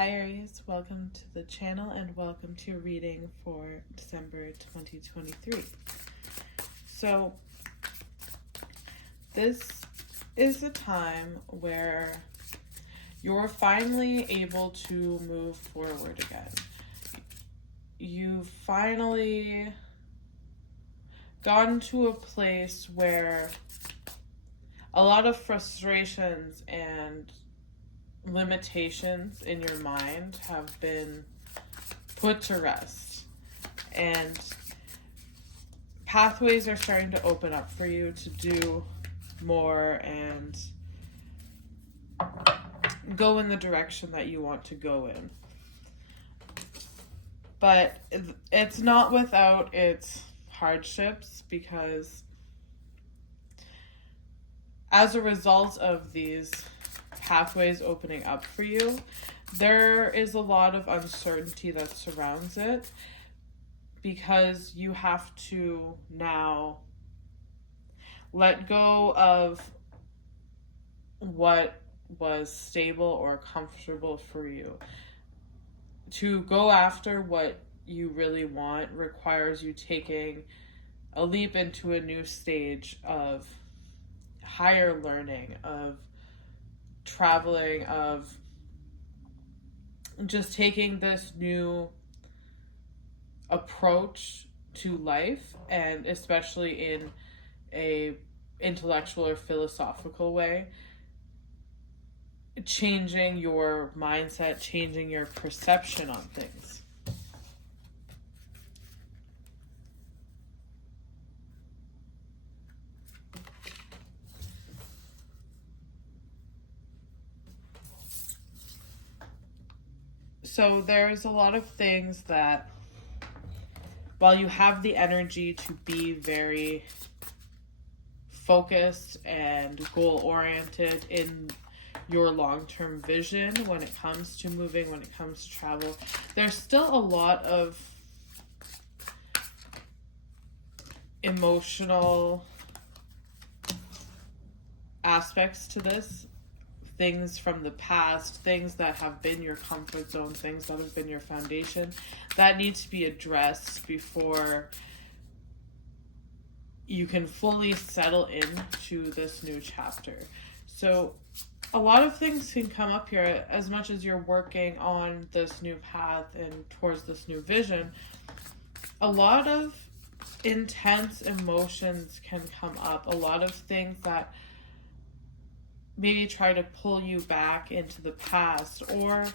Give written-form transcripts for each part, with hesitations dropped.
Hi Aries, welcome to the channel and welcome to your reading for December 2023. So this is a time where you're finally able to move forward again. You've finally gotten to a place where a lot of frustrations and limitations in your mind have been put to rest, and pathways are starting to open up for you to do more and go in the direction that you want to go in. But it's not without its hardships, because as a result of these pathways opening up for you, there is a lot of uncertainty that surrounds it, because you have to now let go of what was stable or comfortable for you. To go after what you really want requires you taking a leap into a new stage of higher learning, of traveling, of just taking this new approach to life, and especially in a intellectual or philosophical way, changing your mindset, changing your perception on things. So there's a lot of things that, while you have the energy to be very focused and goal-oriented in your long-term vision when it comes to moving, when it comes to travel, there's still a lot of emotional aspects to this. Things from the past, things that have been your comfort zone, things that have been your foundation, that need to be addressed before you can fully settle into this new chapter. So a lot of things can come up here as much as you're working on this new path and towards this new vision. A lot of intense emotions can come up, a lot of things that maybe try to pull you back into the past, or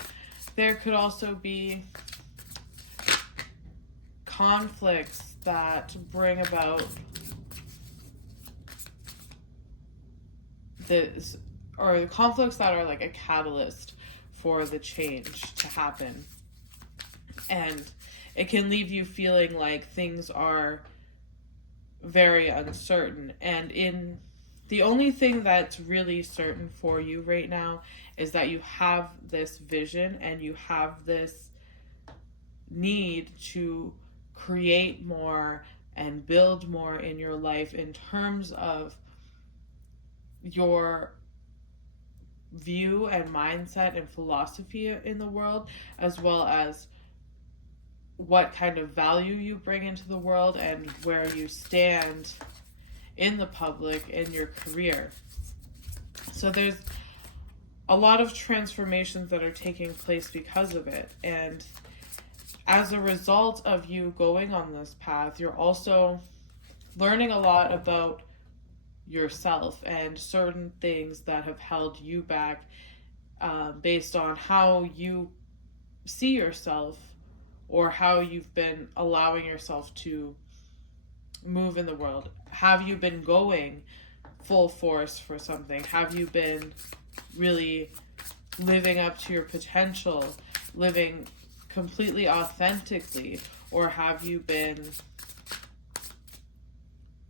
there could also be conflicts that bring about this, or conflicts that are like a catalyst for the change to happen. And it can leave you feeling like things are very uncertain. And the only thing that's really certain for you right now is that you have this vision and you have this need to create more and build more in your life in terms of your view and mindset and philosophy in the world, as well as what kind of value you bring into the world and where you stand in the public, in your career. So there's a lot of transformations that are taking place because of it. And as a result of you going on this path, you're also learning a lot about yourself and certain things that have held you back, based on how you see yourself or how you've been allowing yourself to move in the world. Have you been going full force for something? Have you been really living up to your potential, living completely authentically, or have you been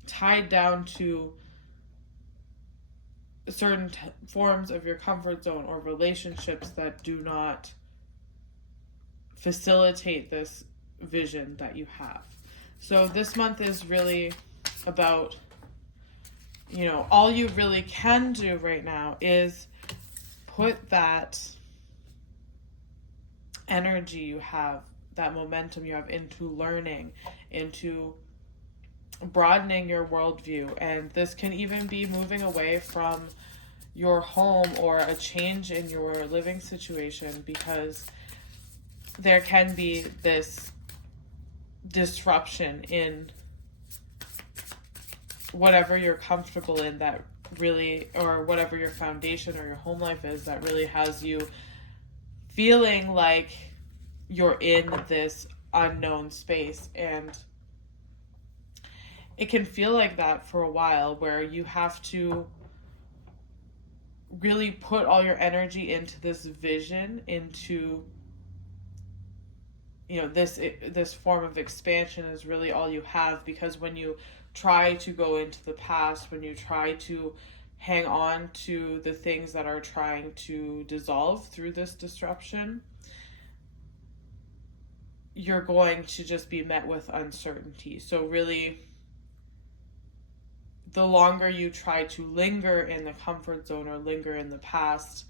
tied down to certain forms of your comfort zone or relationships that do not facilitate this vision that you have? So this month is really about, all you really can do right now is put that energy you have, that momentum you have into learning, into broadening your worldview. And this can even be moving away from your home or a change in your living situation, because there can be this disruption in whatever you're comfortable in, that really, or whatever your foundation or your home life is, that really has you feeling like you're in this unknown space. And it can feel like that for a while, where you have to really put all your energy into this vision, into, you know, this form of expansion is really all you have. Because when you try to go into the past, when you try to hang on to the things that are trying to dissolve through this disruption, you're going to just be met with uncertainty. So really, the longer you try to linger in the comfort zone or linger in the past,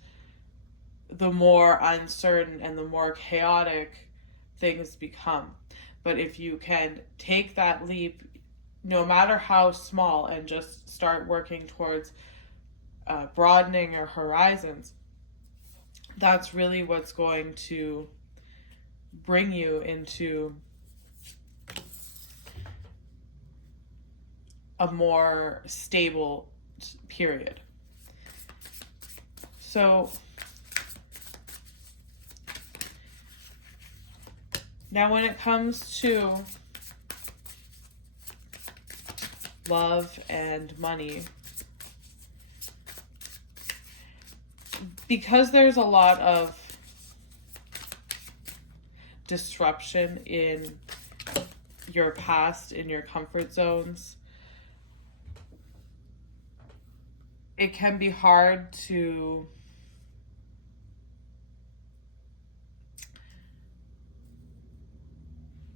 the more uncertain and the more chaotic things become. But if you can take that leap, no matter how small, and just start working towards broadening your horizons, that's really what's going to bring you into a more stable period. So now when it comes to love and money, because there's a lot of disruption in your past, in your comfort zones, it can be hard to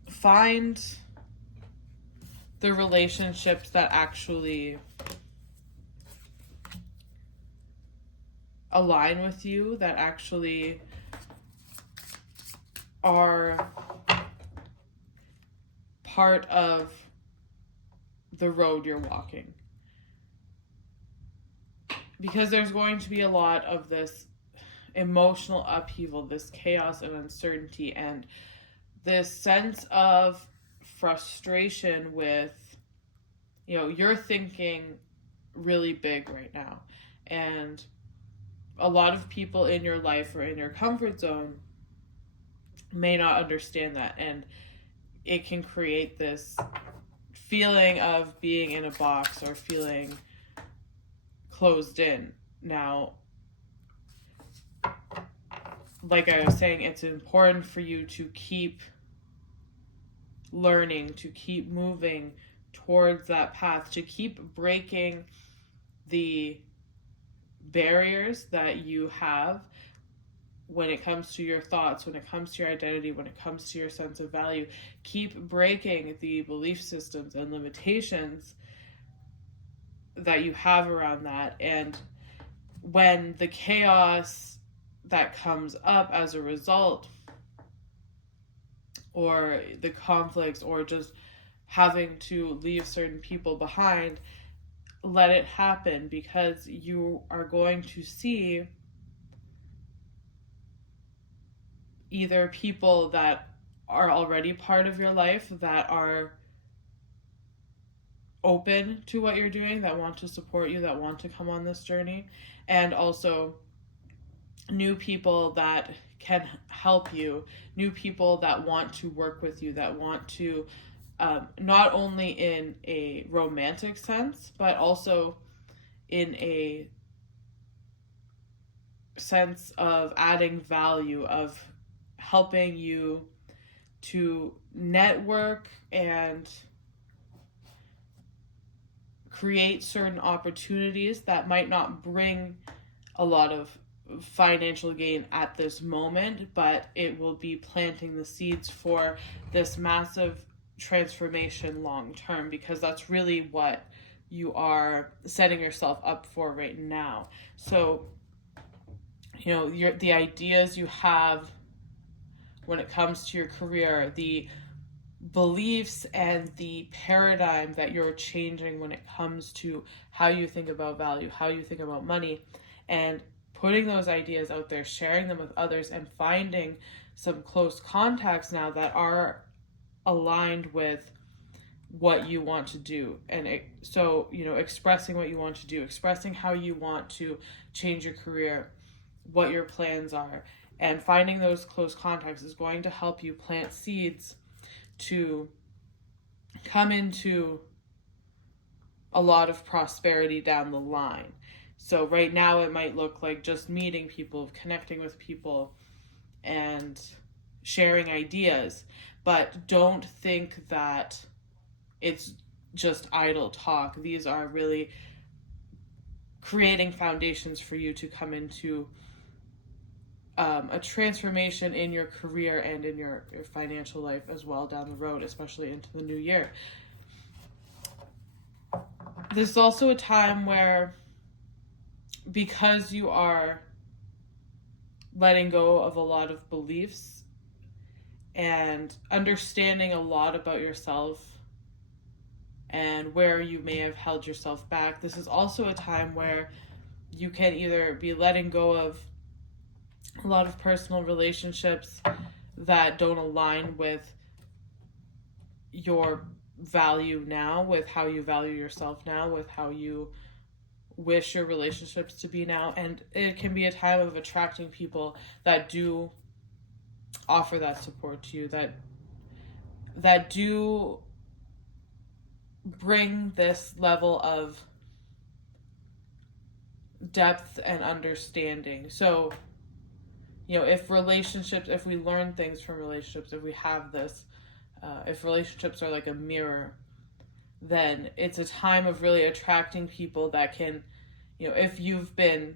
find the relationships that actually align with you, that actually are part of the road you're walking. Because there's going to be a lot of this emotional upheaval, this chaos and uncertainty, and this sense of frustration with, you know, you're thinking really big right now. And a lot of people in your life or in your comfort zone may not understand that. And it can create this feeling of being in a box or feeling closed in. Now, like I was saying, it's important for you to keep learning, to keep moving towards that path, to keep breaking the barriers that you have when it comes to your thoughts, when it comes to your identity, when it comes to your sense of value. Keep breaking the belief systems and limitations that you have around that. And when the chaos that comes up as a result, or the conflicts, or just having to leave certain people behind, let it happen, because you are going to see either people that are already part of your life, that are open to what you're doing, that want to support you, that want to come on this journey, and also new people that can help you, new people that want to work with you, that want to, not only in a romantic sense, but also in a sense of adding value, of helping you to network and create certain opportunities that might not bring a lot of financial gain at this moment, but it will be planting the seeds for this massive transformation long term, because that's really what you are setting yourself up for right now. So, you know, the ideas you have when it comes to your career, the beliefs and the paradigm that you're changing when it comes to how you think about value, how you think about money, and putting those ideas out there, sharing them with others, and finding some close contacts now that are aligned with what you want to do. And so, expressing what you want to do, expressing how you want to change your career, what your plans are, and finding those close contacts is going to help you plant seeds to come into a lot of prosperity down the line. So right now it might look like just meeting people, connecting with people, and sharing ideas, but don't think that it's just idle talk. These are really creating foundations for you to come into a transformation in your career and in your financial life as well down the road, especially into the new year. This is also a time where, because you are letting go of a lot of beliefs and understanding a lot about yourself and where you may have held yourself back, this is also a time where you can either be letting go of a lot of personal relationships that don't align with your value now, with how you value yourself now, with how you wish your relationships to be now. And it can be a time of attracting people that do offer that support to you, that do bring this level of depth and understanding. So, if we learn things from relationships, if we have this, if relationships are like a mirror, then it's a time of really attracting people that can, if you've been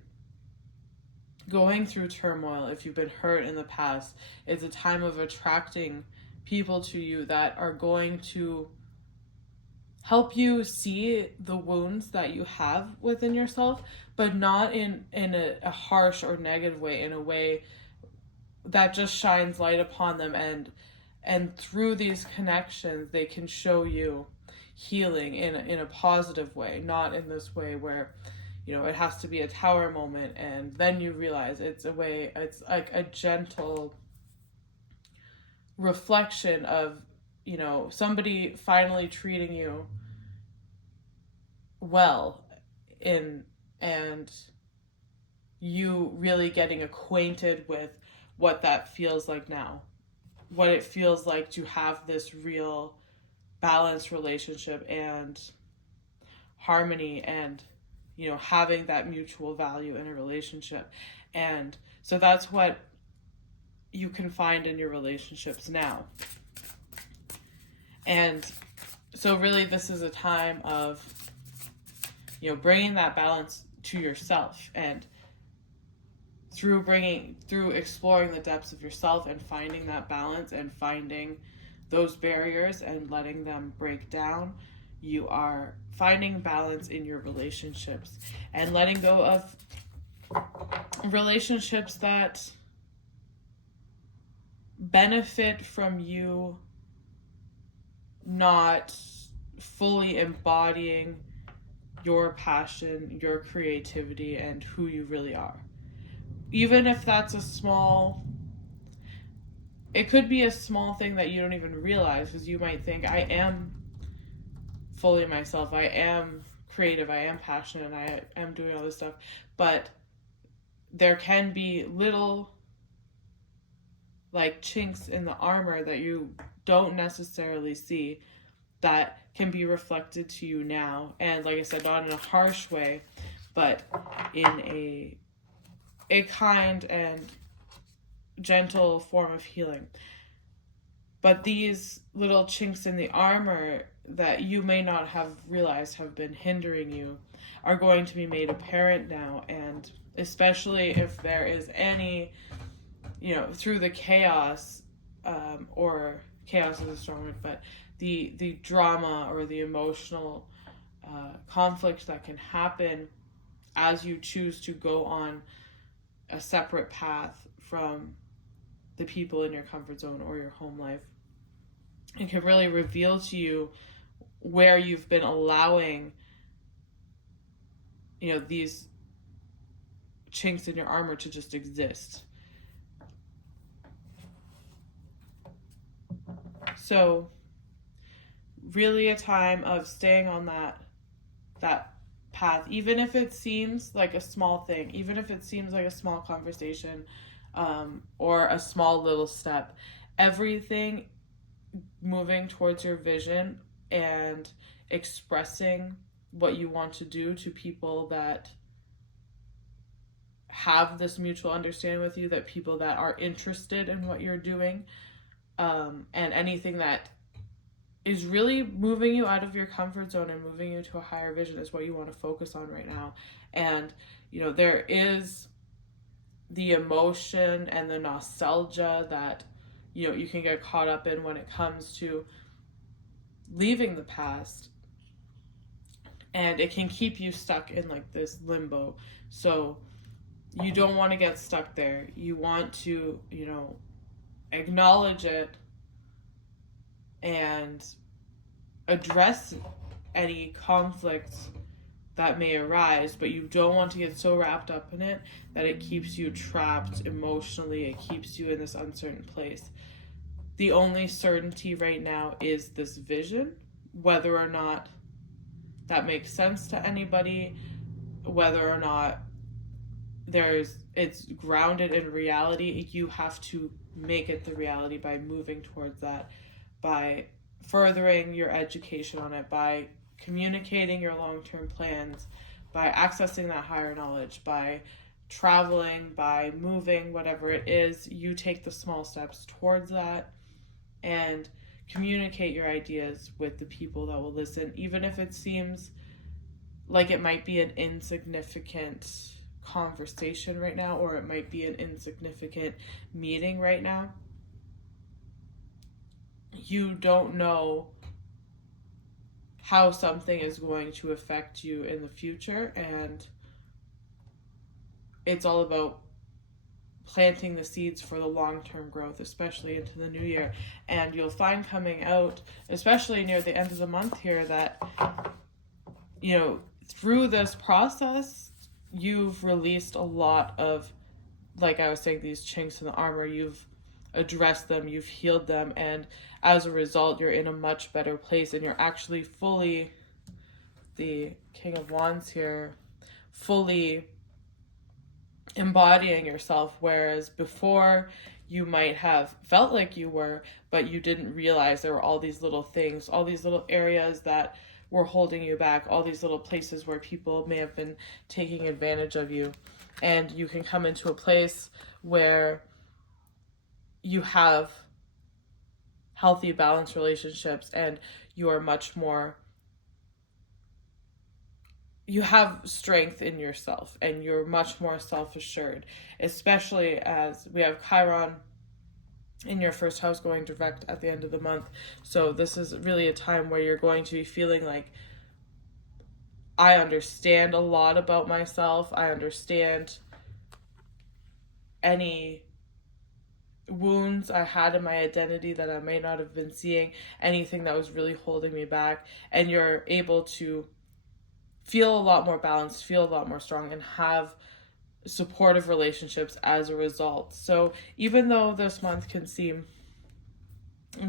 going through turmoil, if you've been hurt in the past, it's a time of attracting people to you that are going to help you see the wounds that you have within yourself, but not in a harsh or negative way, in a way that just shines light upon them, and through these connections they can show you healing in a positive way, not in this way where it has to be a tower moment and then you realize it's like a gentle reflection of somebody finally treating you well and you really getting acquainted with what that feels like now, what it feels like to have this real balanced relationship and harmony, and having that mutual value in a relationship. And so that's what you can find in your relationships now. And so really this is a time of bringing that balance to yourself, and through exploring the depths of yourself and finding that balance and finding those barriers and letting them break down, you are finding balance in your relationships and letting go of relationships that benefit from you not fully embodying your passion, your creativity, and who you really are. Even if that's it could be a small thing that you don't even realize, because you might think, I am fully myself, I am creative, I am passionate, I am doing all this stuff. But there can be little like chinks in the armor that you don't necessarily see that can be reflected to you now. And like I said, not in a harsh way, but in a kind and gentle form of healing. But these little chinks in the armor that you may not have realized have been hindering you are going to be made apparent now. And especially if there is any, through the chaos, or chaos is a strong word, but the drama or the emotional conflict that can happen as you choose to go on a separate path from the people in your comfort zone or your home life. It can really reveal to you where you've been allowing, these chinks in your armor to just exist. So really a time of staying on that path, even if it seems like a small thing, even if it seems like a small conversation, or a small little step. Everything moving towards your vision and expressing what you want to do to people that have this mutual understanding with you, that people that are interested in what you're doing, and anything that is really moving you out of your comfort zone and moving you to a higher vision is what you want to focus on right now. And there is the emotion and the nostalgia that you can get caught up in when it comes to leaving the past, and it can keep you stuck in like this limbo. So you don't want to get stuck there. You want to acknowledge it and address any conflicts that may arise, but you don't want to get so wrapped up in it that it keeps you trapped emotionally. It keeps you in this uncertain place. The only certainty right now is this vision, whether or not that makes sense to anybody, whether or not it's grounded in reality. You have to make it the reality by moving towards that, by furthering your education on it, by communicating your long-term plans, by accessing that higher knowledge, by traveling, by moving, whatever it is. You take the small steps towards that and communicate your ideas with the people that will listen, even if it seems like it might be an insignificant conversation right now, or it might be an insignificant meeting right now. You don't know how something is going to affect you in the future, and it's all about planting the seeds for the long-term growth, especially into the new year. And you'll find coming out, especially near the end of the month here, that through this process you've released a lot of, like I was saying, these chinks in the armor. You've addressed them, you've healed them, and as a result you're in a much better place, and you're actually fully, the King of Wands here, fully embodying yourself, whereas before you might have felt like you were, but you didn't realize there were all these little things, all these little areas that were holding you back, all these little places where people may have been taking advantage of you. And you can come into a place where you have healthy, balanced relationships, and you are much more, you have strength in yourself, and you're much more self-assured, especially as we have Chiron in your first house going direct at the end of the month. So this is really a time where you're going to be feeling like, I understand a lot about myself. I understand any wounds I had in my identity that I may not have been seeing, anything that was really holding me back, and you're able to feel a lot more balanced, feel a lot more strong, and have supportive relationships as a result. So even though this month can seem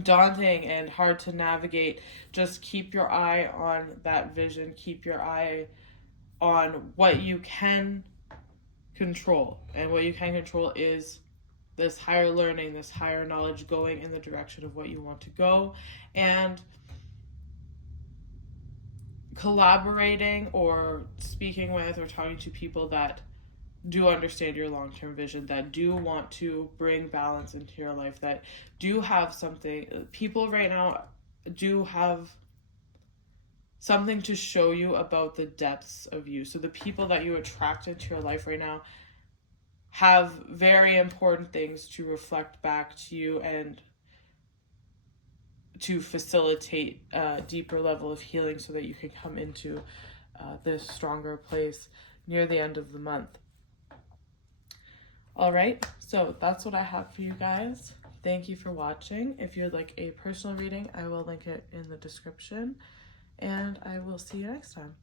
daunting and hard to navigate, just keep your eye on that vision, keep your eye on what you can control. And what you can control is this higher learning, this higher knowledge, going in the direction of what you want to go, and collaborating or speaking with or talking to people that do understand your long-term vision, that do want to bring balance into your life, that do have something. People right now do have something to show you about the depths of you. So the people that you attract into your life right now have very important things to reflect back to you and to facilitate a deeper level of healing, so that you can come into this stronger place near the end of the month. All right, so that's what I have for you guys. Thank you for watching. If you'd like a personal reading, I will link it in the description, and I will see you next time.